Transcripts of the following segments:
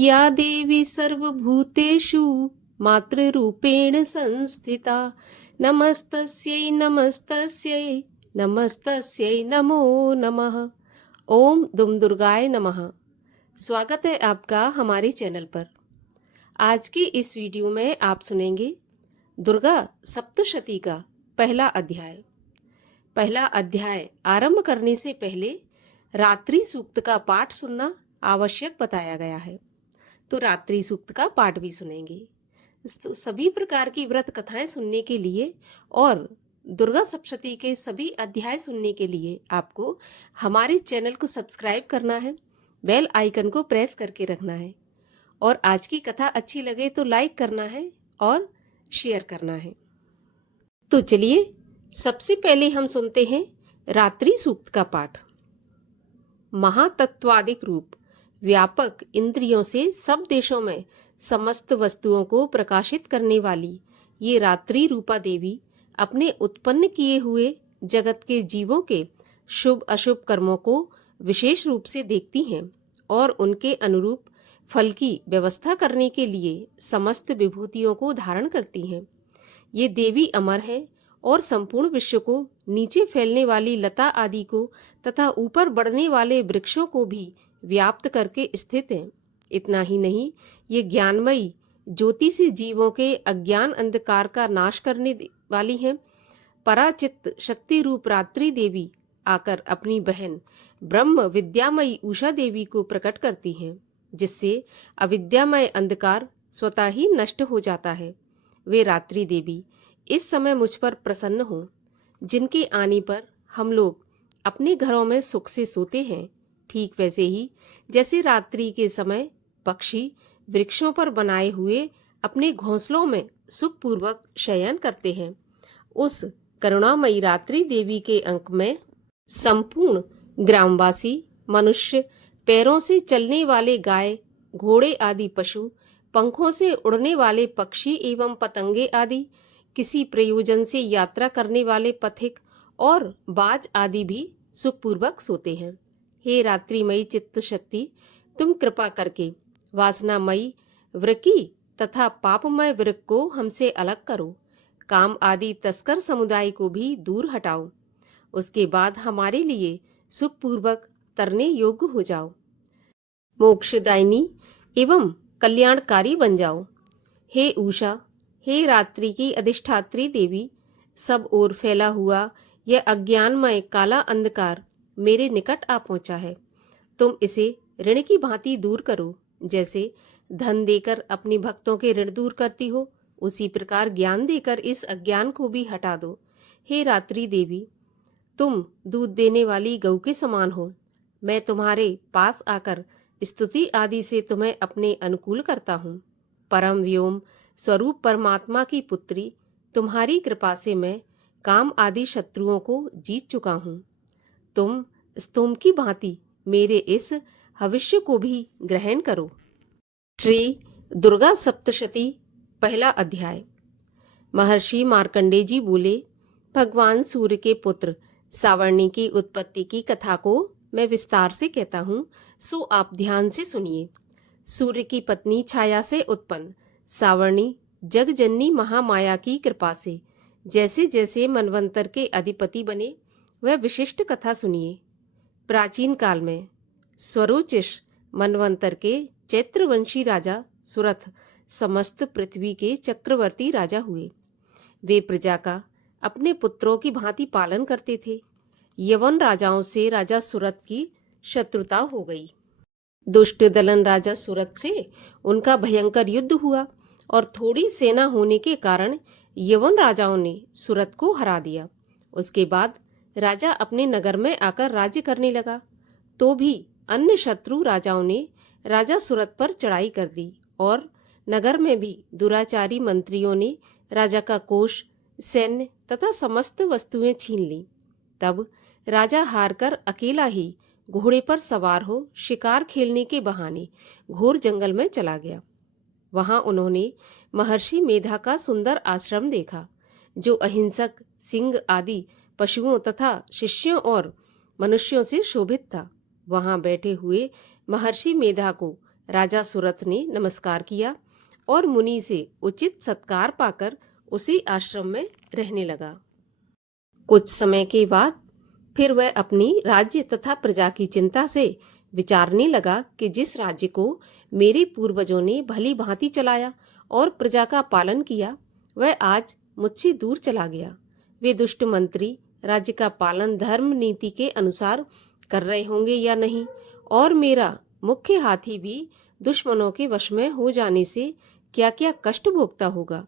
या देवी सर्वभूतेषु मातृरूपेण संस्थिता नमस्तस्यै नमस्तस्यै नमस्तस्यै नमो नमः। ओम दुम दुर्गाय नमः। स्वागत है आपका हमारे चैनल पर। आज की इस वीडियो में आप सुनेंगे दुर्गा सप्तशती का पहला अध्याय। पहला अध्याय आरंभ करने से पहले रात्रि सूक्त का पाठ सुनना आवश्यक बताया गया है, तो रात्रि सूक्त का पाठ भी सुनेंगे। तो सभी प्रकार की व्रत कथाएं सुनने के लिए और दुर्गा सप्तशती के सभी अध्याय सुनने के लिए आपको हमारे चैनल को सब्सक्राइब करना है, बेल आइकन को प्रेस करके रखना है और आज की कथा अच्छी लगे तो लाइक करना है और शेयर करना है। तो चलिए सबसे पहले हम सुनते हैं रात्रि सूक्त का पाठ। महातत्वादिक रूप व्यापक इंद्रियों से सब देशों में समस्त वस्तुओं को प्रकाशित करने वाली ये रात्रि रूपा देवी अपने उत्पन्न किए हुए जगत के जीवों के शुभ अशुभ कर्मों को विशेष रूप से देखती हैं और उनके अनुरूप फल की व्यवस्था करने के लिए समस्त विभूतियों को धारण करती हैं। ये देवी अमर है और संपूर्ण विश्व को, नीचे फैलने वाली लता आदि को तथा ऊपर बढ़ने वाले वृक्षों को भी व्याप्त करके स्थित हैं। इतना ही नहीं, ये ज्ञानमयी ज्योति से जीवों के अज्ञान अंधकार का नाश करने वाली हैं। पराचित शक्ति रूप रात्रि देवी आकर अपनी बहन ब्रह्म विद्यामयी उषा देवी को प्रकट करती हैं, जिससे अविद्यामय अंधकार स्वतः ही नष्ट हो जाता है। वे रात्रि देवी इस समय मुझ पर प्रसन्न हों, जिनके आने पर हम लोग अपने घरों में सुख से सोते हैं, ठीक वैसे ही जैसे रात्रि के समय पक्षी वृक्षों पर बनाए हुए अपने घोंसलों में सुखपूर्वक शयन करते हैं। उस करुणामयी रात्रि देवी के अंक में संपूर्ण ग्रामवासी मनुष्य, पैरों से चलने वाले गाय घोड़े आदि पशु, पंखों से उड़ने वाले पक्षी एवं पतंगे आदि, किसी प्रयोजन से यात्रा करने वाले पथिक और बाज आदि भी सुखपूर्वक सोते हैं। हे रात्रिमयी चित्त शक्ति, तुम कृपा करके वासनामयी वृक्की तथा पापमय वृक्क को हमसे अलग करो, काम आदि तस्कर समुदाय को भी दूर हटाओ। उसके बाद हमारे लिए सुखपूर्वक तरने योग्य हो जाओ, मोक्षदायिनी एवं कल्याणकारी बन जाओ। हे उषा, हे रात्रि की अधिष्ठात्री देवी, सब ओर फैला हुआ यह अज्ञानमय काला अंधकार मेरे निकट आ पहुंचा है। तुम इसे ऋण की भांति दूर करो। जैसे धन देकर अपने भक्तों के ऋण दूर करती हो, उसी प्रकार ज्ञान देकर इस अज्ञान को भी हटा दो। हे रात्रि देवी, तुम दूध देने वाली गऊ के समान हो। मैं तुम्हारे पास आकर स्तुति आदि से तुम्हें अपने अनुकूल करता हूँ। परम व्योम स्वरूप परमात्मा की पुत्री, तुम्हारी कृपा से मैं काम आदि शत्रुओं को जीत चुका हूँ। तुम स्तोम की भांति मेरे इस हविष्य को भी ग्रहण करो। श्री दुर्गा सप्तशती पहला अध्याय। महर्षि मार्कंडेय जी बोले, भगवान सूर्य के पुत्र सावर्णी की उत्पत्ति की कथा को मैं विस्तार से कहता हूँ, सो आप ध्यान से सुनिए। सूर्य की पत्नी छाया से उत्पन्न सावर्णी जगजननी महामाया की कृपा से जैसे जैसे मनवंतर के अधिपति बने, वह विशिष्ट कथा सुनिए। प्राचीन काल में स्वरोचिष मनवंतर के चैत्रवंशी राजा सुरथ समस्त पृथ्वी के चक्रवर्ती राजा हुए। वे प्रजा का अपने पुत्रों की भांति पालन करते थे। यवन राजाओं से राजा सुरथ की शत्रुता हो गई। दुष्ट दलन राजा सुरथ से उनका भयंकर युद्ध हुआ और थोड़ी सेना होने के कारण यवन राजाओं ने सुरथ को हरा दिया। उसके बाद राजा अपने नगर में आकर राज्य करने लगा, तो भी अन्य शत्रु राजाओं ने राजा सुरथ पर चढ़ाई कर दी और नगर में भी दुराचारी मंत्रियों ने राजा का कोष, सैन्य तथा समस्त वस्तुएं छीन ली। तब राजा हारकर अकेला ही घोड़े पर सवार हो शिकार खेलने के बहाने घोर जंगल में चला गया। वहां उन्होंने महर्षि मेधा का सुंदर आश्रम देखा, जो अहिंसक सिंह आदि पशुओं तथा शिष्यों और मनुष्यों से शोभित था। वहां बैठे हुए महर्षि मेधा को राजा सुरथ ने नमस्कार किया और मुनि से उचित सत्कार पाकर उसी आश्रम में रहने लगा। कुछ समय के बाद फिर वह अपनी राज्य तथा प्रजा की चिंता से विचारने लगा कि जिस राज्य को मेरे पूर्वजों ने भली भांति चलाया और प्रजा का पालन किया, वह आज मुझसे दूर चला गया। वे दुष्ट मंत्री राज्य का पालन धर्म नीति के अनुसार कर रहे होंगे या नहीं, और मेरा मुख्य हाथी भी दुश्मनों के वश में हो जाने से क्या क्या कष्ट भोगता होगा।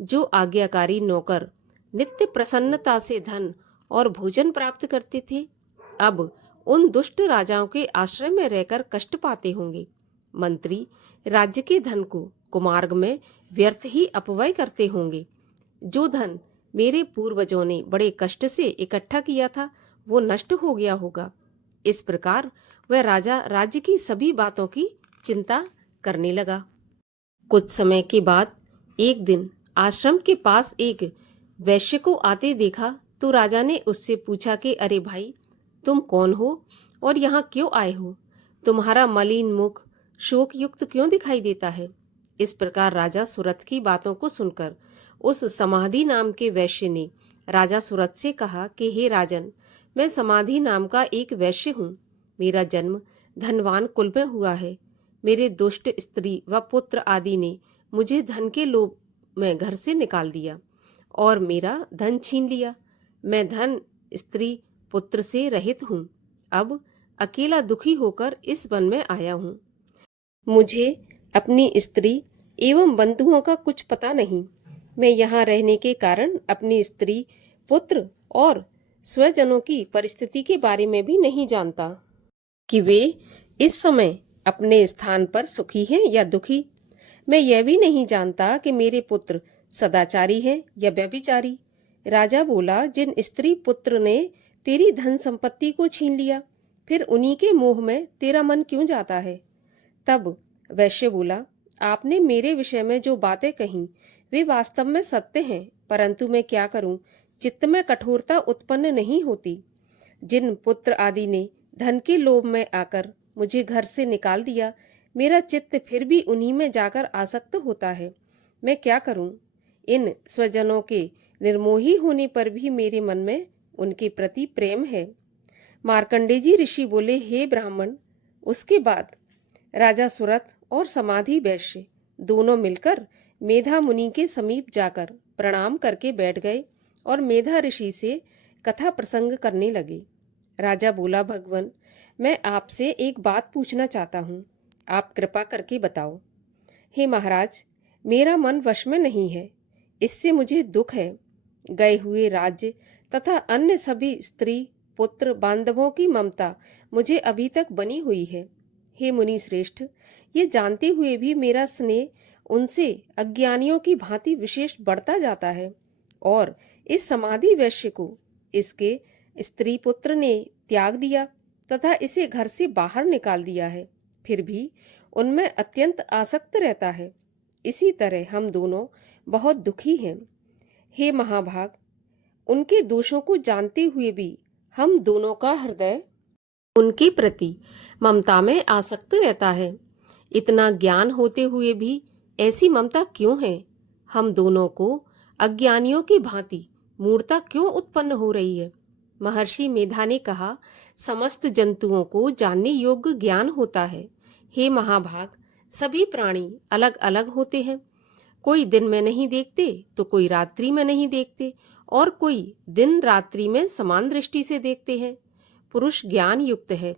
जो आज्ञाकारी नौकर नित्य प्रसन्नता से धन और भोजन प्राप्त करते थे, अब उन दुष्ट राजाओं के आश्रय में रहकर कष्ट पाते होंगे। मंत्री राज्य के धन को कुमार्ग में व्यर्थ ही अपव्यय करते होंगे। जो धन मेरे पूर्वजों ने बड़े कष्ट से इकट्ठा किया था, वो नष्ट हो गया होगा। इस प्रकार वह राजा राज्य की सभी बातों की चिंता करने लगा। कुछ समय के बाद एक दिन आश्रम के पास एक वैश्य को आते देखा तो राजा ने उससे पूछा कि अरे भाई, तुम कौन हो और यहाँ क्यों आए हो? तुम्हारा मलिन मुख शोक युक्त क्यों दिखाई देता है? इस प्रकार राजा सुरथ की बातों को सुनकर उस समाधि नाम के वैश्य ने राजा सुरथ से कहा कि हे राजन, मैं समाधि नाम का एक वैश्य हूँ। मेरा जन्म धनवान कुल में हुआ है। मेरे दुष्ट स्त्री व पुत्र आदि ने मुझे धन के लोभ में घर से निकाल दिया और मेरा धन छीन लिया। मैं धन स्त्री पुत्र से रहित हूँ। अब अकेला दुखी होकर इस वन में आया हूँ। मुझे अपनी स्त्री एवं बंधुओं का कुछ पता नहीं। मैं यहाँ रहने के कारण अपनी स्त्री, पुत्र और स्वजनों की परिस्थिति के बारे में भी नहीं जानता कि वे इस समय अपने स्थान पर सुखी हैं या दुखी। मैं यह भी नहीं जानता कि मेरे पुत्र सदाचारी हैं या व्यभिचारी। राजा बोला, जिन स्त्री पुत्र ने तेरी धन संपत्ति को छीन लिया, फिर उन्हीं के मोह में तेरा मन क्यों जाता है? तब वैश्य बोला, आपने मेरे विषय में जो बातें कहीं वे वास्तव में सत्य हैं, परंतु मैं क्या करूं, चित्त में कठोरता उत्पन्न नहीं होती। जिन पुत्र आदि ने धन के लोभ में आकर मुझे घर से निकाल दिया, मेरा चित्त फिर भी उन्हीं में जाकर आसक्त होता है। मैं क्या करूं? इन स्वजनों के निर्मोही होने पर भी मेरे मन में उनके प्रति प्रेम है। मार्कंडेय जी ऋषि बोले, हे ब्राह्मण। उसके बाद राजा सुरथ और समाधि वैश्य दोनों मिलकर मेधा मुनि के समीप जाकर प्रणाम करके बैठ गए और मेधा ऋषि से कथा प्रसंग करने लगे। राजा बोला, भगवान, मैं आपसे एक बात पूछना चाहता हूँ, आप कृपा करके बताओ। हे महाराज, मेरा मन वश में नहीं है, इससे मुझे दुख है। गए हुए राज्य तथा अन्य सभी स्त्री पुत्र बांधवों की ममता मुझे अभी तक बनी हुई है। हे मुनि श्रेष्ठ, ये जानते हुए भी मेरा स्नेह उनसे अज्ञानियों की भांति विशेष बढ़ता जाता है, और इस समाधि वैश्य को इसके स्त्री पुत्र ने त्याग दिया तथा इसे घर से बाहर निकाल दिया है, फिर भी उनमें अत्यंत आसक्त रहता है। इसी तरह हम दोनों बहुत दुखी हैं। हे महाभाग, उनके दोषों को जानते हुए भी हम दोनों का हृदय उनके प्रति ममता में आसक्त रहता है। इतना ज्ञान होते हुए भी ऐसी ममता क्यों है? हम दोनों को अज्ञानियों की भांति मूढ़ता क्यों उत्पन्न हो रही है? महर्षि मेधा ने कहा, समस्त जंतुओं को जानने योग्य ज्ञान होता है। हे महाभाग, सभी प्राणी अलग अलग होते हैं। कोई दिन में नहीं देखते तो कोई रात्रि में नहीं देखते, और कोई दिन रात्रि में समान दृष्टि से देखते हैं। पुरुष ज्ञान युक्त है,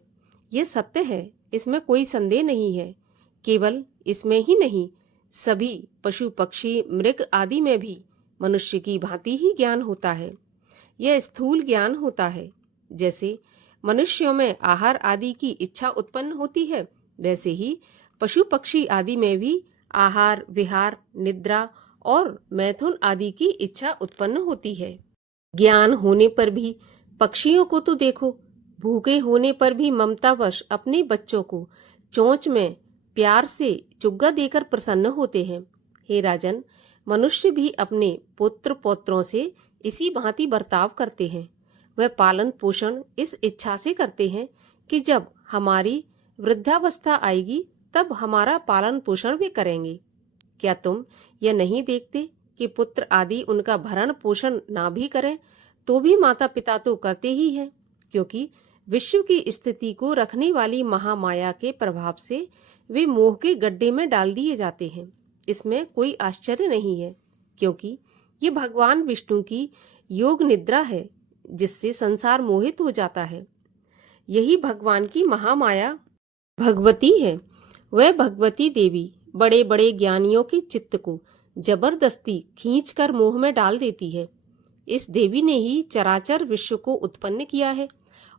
ये सत्य है, इसमें कोई संदेह नहीं है। केवल इसमें ही नहीं, सभी पशु पक्षी मृग आदि में भी मनुष्य की भांति ही ज्ञान होता है। यह स्थूल ज्ञान होता है। जैसे मनुष्यों में आहार आदि की इच्छा उत्पन्न होती है, वैसे ही पशु पक्षी आदि में भी आहार विहार निद्रा और मैथुन आदि की इच्छा उत्पन्न होती है। ज्ञान होने पर भी पक्षियों को तो देखो, भूखे होने पर भी ममतावश अपने बच्चों को चोंच में प्यार से चुग्गा देकर प्रसन्न होते हैं। हे राजन, मनुष्य भी अपने पुत्र पौत्रों से इसी भांति बर्ताव करते हैं। वह पालन पोषण इस इच्छा से करते हैं कि जब हमारी वृद्धावस्था आएगी तब हमारा पालन पोषण भी करेंगे। क्या तुम यह नहीं देखते कि पुत्र आदि उनका भरण पोषण ना भी करें तो भी माता पिता तो करते ही हैं, क्योंकि विश्व की स्थिति को रखने वाली महामाया के प्रभाव से वे मोह के गड्ढे में डाल दिए जाते हैं। इसमें कोई आश्चर्य नहीं है, क्योंकि ये भगवान विष्णु की योग निद्रा है जिससे संसार मोहित हो जाता है। यही भगवान की महामाया भगवती है। वह भगवती देवी बड़े बड़े ज्ञानियों के चित्त को जबरदस्ती खींचकर मोह में डाल देती है। इस देवी ने ही चराचर विश्व को उत्पन्न किया है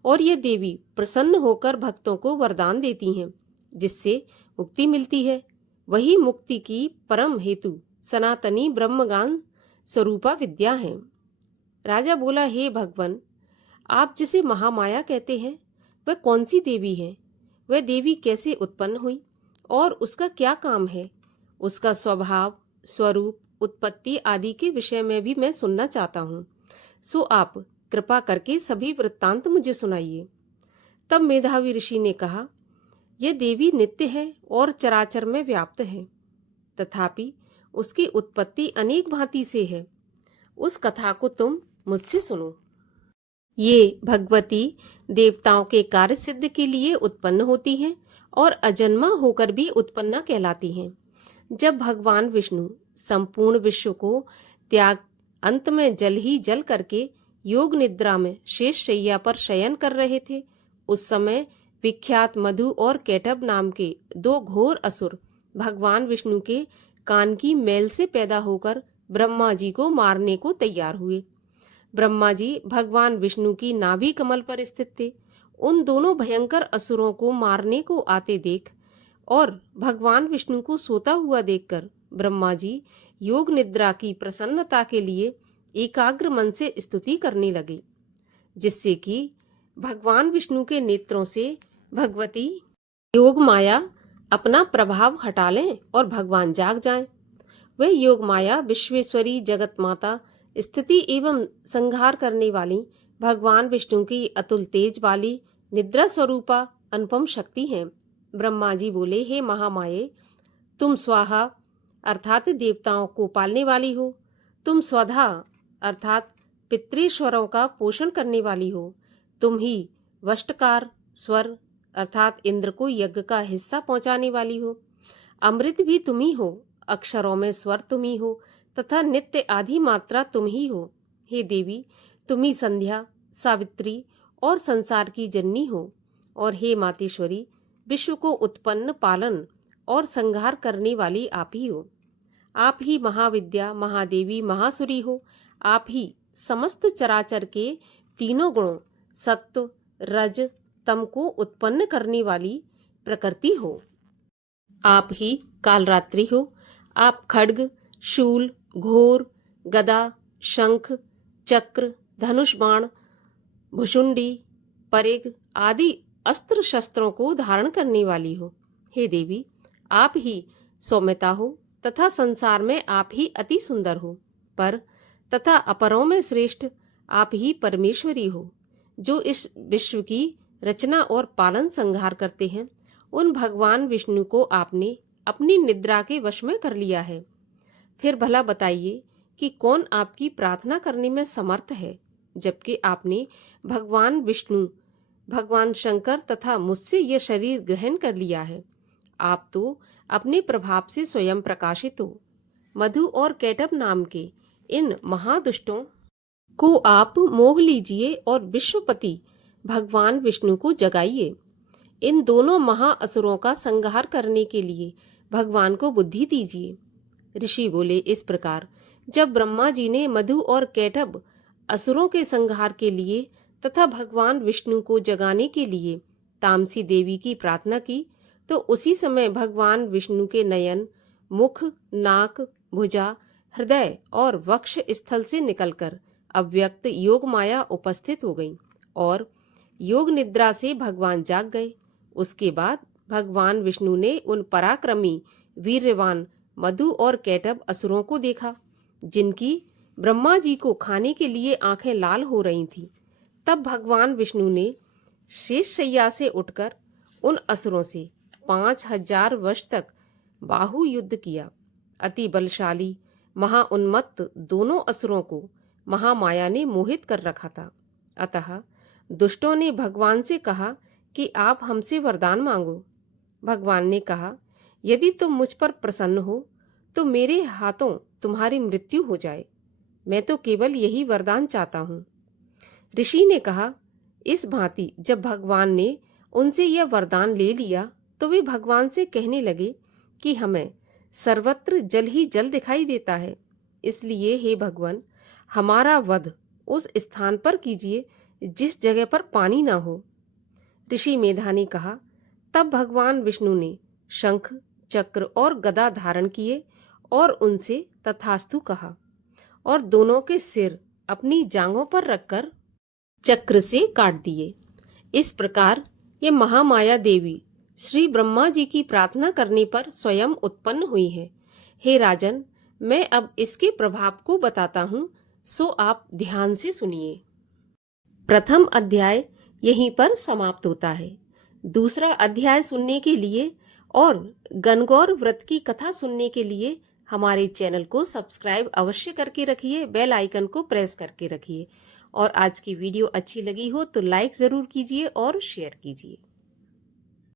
और यह देवी प्रसन्न होकर भक्तों को वरदान देती हैं, जिससे मुक्ति मिलती है। वही मुक्ति की परम हेतु सनातनी ब्रह्मज्ञान स्वरूपा विद्या है। राजा बोला, हे भगवान, आप जिसे महामाया कहते हैं वह कौन सी देवी है? वह देवी कैसे उत्पन्न हुई और उसका क्या काम है? उसका स्वभाव, स्वरूप, उत्पत्ति आदि के विषय में भी मैं सुनना चाहता हूँ। सो आप कृपा करके सभी वृत्तांत मुझे सुनाइए। तब मेधावी ऋषि ने कहा, यह देवी नित्य है और चराचर में व्याप्त है, तथापि उसकी उत्पत्ति अनेक भांति से है। उस कथा को तुम मुझसे सुनो। ये भगवती देवताओं के कार्य सिद्ध के लिए उत्पन्न होती हैं और अजन्मा होकर भी उत्पन्ना कहलाती हैं। जब भगवान विष्णु संपूर्ण विश्व को त्याग अंत में जल ही जल करके योग निद्रा में शेष शैया पर शयन कर रहे थे, उस समय विख्यात मधु और कैटभ नाम के दो घोर असुर भगवान विष्णु के कान की मैल से पैदा होकर ब्रह्मा जी को मारने को तैयार हुए। ब्रह्मा जी भगवान विष्णु की नाभि कमल पर स्थित थे। उन दोनों भयंकर असुरों को मारने को आते देख और भगवान विष्णु को सोता हुआ देखकर ब्रह्मा जी योग निद्रा की प्रसन्नता के लिए एकाग्र मन से स्तुति करने लगे, जिससे कि भगवान विष्णु के नेत्रों से भगवती योग माया अपना प्रभाव हटा लें और भगवान जाग जाएं। वह योग माया विश्वेश्वरी जगत माता, स्थिति एवं संहार करने वाली भगवान विष्णु की अतुल तेज वाली निद्रा स्वरूपा अनुपम शक्ति है। ब्रह्मा जी बोले, हे महामाये, तुम स्वाहा अर्थात देवताओं को पालने वाली हो। तुम स्वधा अर्थात पितृश्वरों का पोषण करने वाली हो। तुम ही वष्टकार स्वर अर्थात इंद्र को यज्ञ का हिस्सा पहुंचाने वाली हो। अमृत भी तुम ही हो, अक्षरों में स्वर तुम ही हो तथा नित्य आदि मात्रा तुम ही हो। हे देवी, तुम ही संध्या, सावित्री और संसार की जननी हो। और हे मातेश्वरी, विश्व को उत्पन्न, पालन और संहार करने वाली आप ही हो। आप ही महाविद्या, महादेवी, महासुरी हो। आप ही समस्त चराचर के तीनों गुणों सत्व, रज, तम को उत्पन्न करने वाली प्रकृति हो। आप ही कालरात्रि हो। आप खड्ग, शूल, घोर, गदा, शंख, चक्र, धनुष बाण, भुशुंडी, परिग आदि अस्त्र शस्त्रों को धारण करने वाली हो। हे देवी, आप ही सौम्यता हो तथा संसार में आप ही अति सुंदर हो। पर तथा अपरों में श्रेष्ठ आप ही परमेश्वरी हो, जो इस विश्व की रचना और पालन संहार करते हैं। उन भगवान विष्णु को आपने अपनी निद्रा के वश में कर लिया है। फिर भला बताइए कि कौन आपकी प्रार्थना करने में समर्थ है, जबकि आपने भगवान विष्णु, भगवान शंकर तथा मुझसे यह शरीर ग्रहण कर लिया है। आप तो अपने प्रभाव से स्वयं प्रकाशित हो। मधु और कैटभ नाम के इन महादुष्टों को आप मोह लीजिए और विश्वपति भगवान विष्णु को जगाइए। इन दोनों महाअसुरों का संहार करने के लिए भगवान को बुद्धि दीजिए। ऋषि बोले, इस प्रकार जब ब्रह्मा जी ने मधु और कैटभ असुरों के संहार के लिए तथा भगवान विष्णु को जगाने के लिए तामसी देवी की प्रार्थना की, तो उसी समय भगवान विष्णु के नयन, मुख, नाक, भुजा, हृदय और वक्ष स्थल से निकलकर अव्यक्त योग माया उपस्थित हो गई और योग निद्रा से भगवान जाग गए। उसके बाद भगवान विष्णु ने उन पराक्रमी वीर्यवान मधु और कैटभ असुरों को देखा, जिनकी ब्रह्मा जी को खाने के लिए आंखें लाल हो रही थीं। तब भगवान विष्णु ने शेष शैया से उठकर उन असुरों से 5000 वर्ष तक बाहु युद्ध किया। अति बलशाली महाउन्मत्त दोनों असुरों को महामाया ने मोहित कर रखा था। अतः दुष्टों ने भगवान से कहा कि आप हमसे वरदान मांगो। भगवान ने कहा, यदि तुम मुझ पर प्रसन्न हो तो मेरे हाथों तुम्हारी मृत्यु हो जाए। मैं तो केवल यही वरदान चाहता हूँ। ऋषि ने कहा, इस भांति जब भगवान ने उनसे यह वरदान ले लिया तो वे भगवान से कहने लगे कि हमें सर्वत्र जल ही जल दिखाई देता है, इसलिए हे भगवान, हमारा वध उस स्थान पर कीजिए जिस जगह पर पानी ना हो। ऋषि मेधा ने कहा, तब भगवान विष्णु ने शंख, चक्र और गदा धारण किए और उनसे तथास्तु कहा और दोनों के सिर अपनी जांघों पर रखकर चक्र से काट दिए। इस प्रकार ये महामाया देवी श्री ब्रह्मा जी की प्रार्थना करने पर स्वयं उत्पन्न हुई है। हे राजन, मैं अब इसके प्रभाव को बताता हूँ, सो आप ध्यान से सुनिए। प्रथम अध्याय यहीं पर समाप्त होता है। दूसरा अध्याय सुनने के लिए और गणगौर व्रत की कथा सुनने के लिए हमारे चैनल को सब्सक्राइब अवश्य करके रखिए, बेल आइकन को प्रेस करके रखिए और आज की वीडियो अच्छी लगी हो तो लाइक ज़रूर कीजिए और शेयर कीजिए।